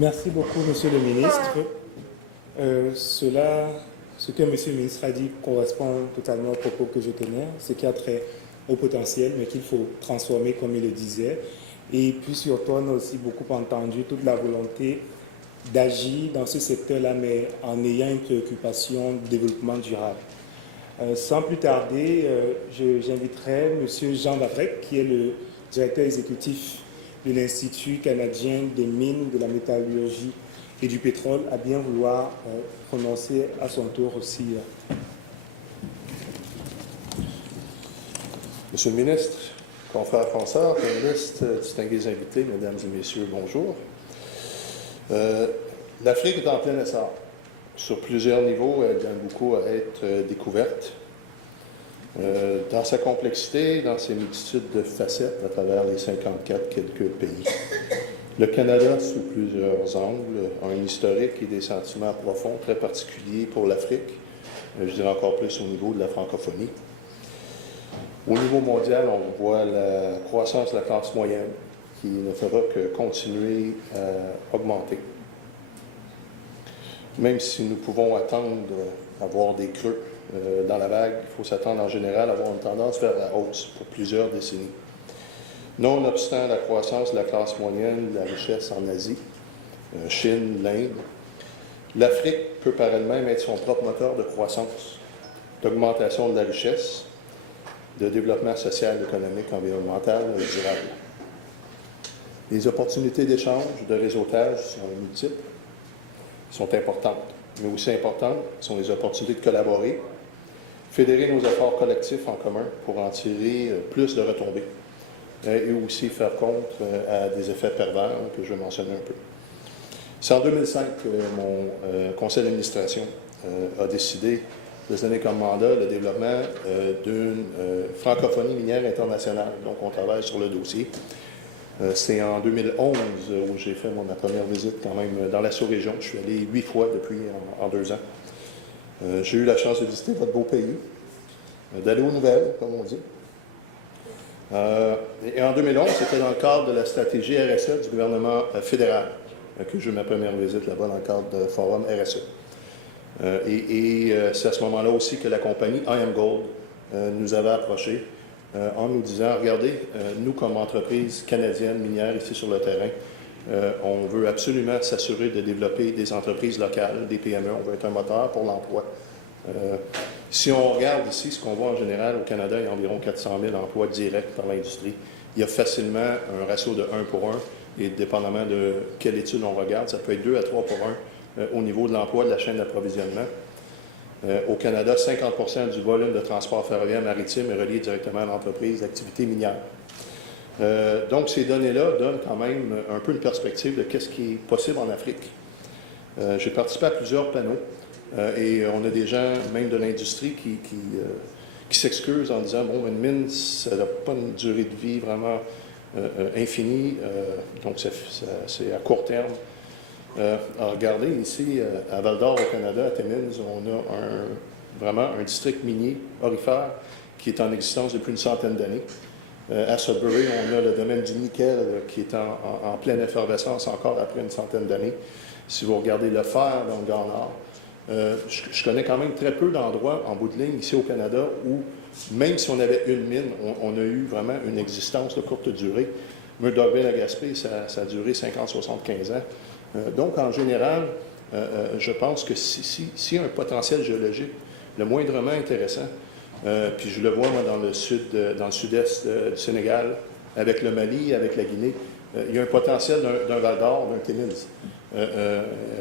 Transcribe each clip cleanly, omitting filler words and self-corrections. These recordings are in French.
Merci beaucoup, Monsieur le ministre. Ce que Monsieur le ministre a dit correspond totalement aux propos que je tenais, ce qui a trait au potentiel, mais qu'il faut transformer comme il le disait. Et puis surtout, on a aussi beaucoup entendu toute la volonté d'agir dans ce secteur-là, mais en ayant une préoccupation de développement durable. Sans plus tarder, j'inviterai Monsieur Jean Vavrec, qui est le directeur exécutif de l'Institut canadien des mines, de la métallurgie et du pétrole, à bien vouloir prononcer à son tour aussi. Monsieur le ministre, confrères François, ministre, distingués invités, mesdames et messieurs, bonjour. L'Afrique est en plein essor. Sur plusieurs niveaux, elle a beaucoup à être découverte. Dans sa complexité, dans ses multitudes de facettes à travers les 54 quelques pays. Le Canada, sous plusieurs angles, a un historique et des sentiments profonds, très particuliers pour l'Afrique, je dirais encore plus au niveau de la francophonie. Au niveau mondial, on voit la croissance de la classe moyenne qui ne fera que continuer à augmenter. Même si nous pouvons attendre à voir des creux dans la vague, il faut s'attendre en général à avoir une tendance vers la hausse pour plusieurs décennies. Nonobstant la croissance de la classe moyenne, de la richesse en Asie, Chine, l'Inde, l'Afrique peut par elle-même être son propre moteur de croissance, d'augmentation de la richesse, de développement social, économique, environnemental, durable. Les opportunités d'échange, de réseautage sont multiples, sont importantes, mais aussi importantes sont les opportunités de collaborer, fédérer nos efforts collectifs en commun pour en tirer plus de retombées et aussi faire contre à des effets pervers que je vais mentionner un peu. C'est en 2005 que mon conseil d'administration a décidé de se donner comme mandat le développement d'une francophonie minière internationale. Donc, on travaille sur le dossier. C'est en 2011 où j'ai fait ma première visite quand même dans la sous-région. Je suis allé 8 fois depuis en 2 ans. J'ai eu la chance de visiter votre beau pays, d'aller aux nouvelles, comme on dit. Et en 2011, c'était dans le cadre de la stratégie RSE du gouvernement fédéral que j'ai eu ma première visite là-bas dans le cadre du forum RSE. C'est à ce moment-là aussi que la compagnie IAMGOLD nous avait approchés en nous disant, regardez, nous comme entreprise canadienne minière ici sur le terrain, on veut absolument s'assurer de développer des entreprises locales, des PME, on veut être un moteur pour l'emploi. Si on regarde ici, ce qu'on voit en général au Canada, il y a environ 400 000 emplois directs dans l'industrie. Il y a facilement un ratio de 1 pour 1, et dépendamment de quelle étude on regarde, ça peut être 2 à 3 pour 1 au niveau de l'emploi de la chaîne d'approvisionnement. Au Canada, 50% du volume de transport ferroviaire maritime est relié directement à l'entreprise d'activité minière. Donc, ces données-là donnent quand même un peu une perspective de ce qui est possible en Afrique. J'ai participé à plusieurs panneaux et on a des gens, même de l'industrie, qui s'excusent en disant, bon, une mine, ça n'a pas une durée de vie vraiment infinie, donc c'est à court terme. Regardez, ici, à Val-d'Or, au Canada, à Timmins, on a vraiment un district minier aurifère qui est en existence depuis une centaine d'années. À Sudbury, on a le domaine du nickel qui est en pleine effervescence encore après une centaine d'années. Si vous regardez le fer dans le Grand Nord, je connais quand même très peu d'endroits en bout de ligne ici au Canada où, même si on avait une mine, on a eu vraiment une existence de courte durée. Murdochville à Gaspé, ça a duré 50-75 ans. Donc, en général, je pense que s'il y a un potentiel géologique le moindrement intéressant, puis je le vois moi, dans le sud-est du Sénégal, avec le Mali, avec la Guinée, il y a un potentiel d'un Val-d'Or, d'un Timmins,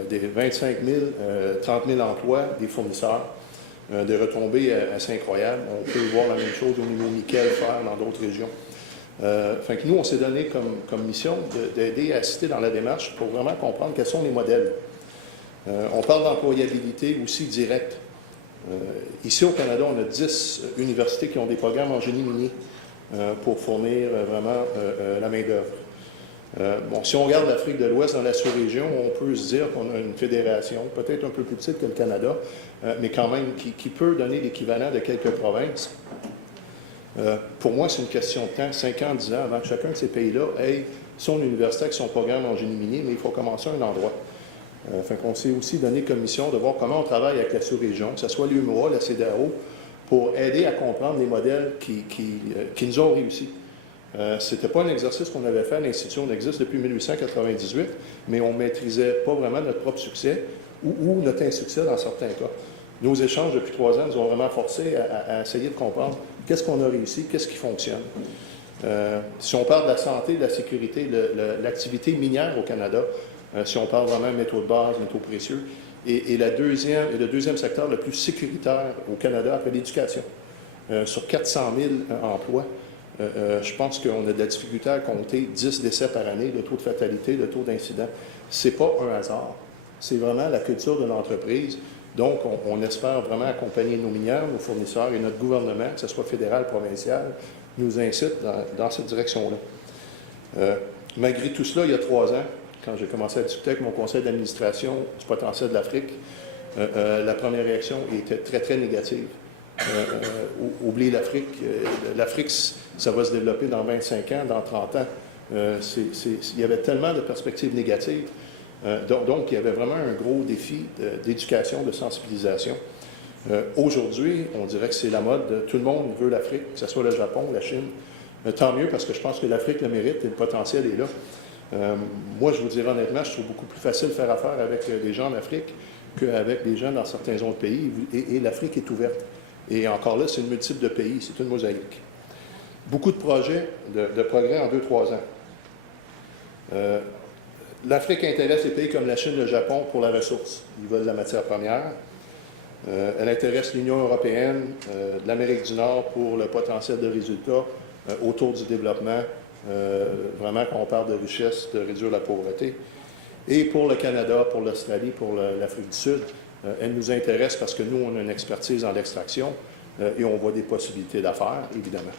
des 25 000, 30 000 emplois, des fournisseurs, des retombées assez incroyables. On peut voir la même chose au niveau nickel, fer, dans d'autres régions. Fait que nous, on s'est donné comme mission d'aider à assister dans la démarche pour vraiment comprendre quels sont les modèles. On parle d'employabilité aussi directe. Ici au Canada, on a 10 universités qui ont des programmes en génie minier pour fournir vraiment la main-d'œuvre. Bon, si on regarde l'Afrique de l'Ouest dans la sous-région, on peut se dire qu'on a une fédération, peut-être un peu plus petite que le Canada, mais quand même qui peut donner l'équivalent de quelques provinces. Pour moi, c'est une question de temps, 5 ans, 10 ans, avant que chacun de ces pays-là ait son université avec son programme en génie minier, mais il faut commencer à un endroit. Fait qu'on s'est aussi donné comme mission de voir comment on travaille avec la sous-région, que ce soit l'UMOA, la CEDAO, pour aider à comprendre les modèles qui nous ont réussi. Ce n'était pas un exercice qu'on avait fait à l'Institut, on existe depuis 1898, mais on ne maîtrisait pas vraiment notre propre succès ou notre insuccès dans certains cas. Nos échanges depuis 3 ans nous ont vraiment forcé à essayer de comprendre qu'est-ce qu'on a réussi, qu'est-ce qui fonctionne. Si on parle de la santé, de la sécurité, l'activité minière au Canada, si on parle vraiment de métaux de base, métaux précieux, et le deuxième secteur le plus sécuritaire au Canada après l'éducation. Sur 400 000 emplois, je pense qu'on a de la difficulté à compter 10 décès par année, le taux de fatalité, le taux d'incident. Ce n'est pas un hasard. C'est vraiment la culture de l'entreprise. Donc, on espère vraiment accompagner nos minières, nos fournisseurs et notre gouvernement, que ce soit fédéral, provincial, nous incite dans cette direction-là. Malgré tout cela, il y a 3 ans, quand j'ai commencé à discuter avec mon conseil d'administration du potentiel de l'Afrique, la première réaction était très, très négative. Oubliez l'Afrique. L'Afrique, ça va se développer dans 25 ans, dans 30 ans. Il y avait tellement de perspectives négatives. Donc, il y avait vraiment un gros défi d'éducation, de sensibilisation. Aujourd'hui, on dirait que c'est la mode. Tout le monde veut l'Afrique, que ce soit le Japon, la Chine. Tant mieux, parce que je pense que l'Afrique le mérite et le potentiel est là. Moi, je vous dirais honnêtement, je trouve beaucoup plus facile de faire affaire avec des gens en Afrique qu'avec des gens dans certains autres pays. Et l'Afrique est ouverte. Et encore là, c'est une multiple de pays, c'est une mosaïque. Beaucoup de projets de progrès en 2-3 ans. L'Afrique intéresse les pays comme la Chine, le Japon pour la ressource. Ils veulent de la matière première. Elle intéresse l'Union européenne, l'Amérique du Nord pour le potentiel de résultats autour du développement, vraiment quand on parle de richesse, de réduire la pauvreté. Et pour le Canada, pour l'Australie, pour l'Afrique du Sud, elle nous intéresse parce que nous, on a une expertise dans l'extraction et on voit des possibilités d'affaires, évidemment.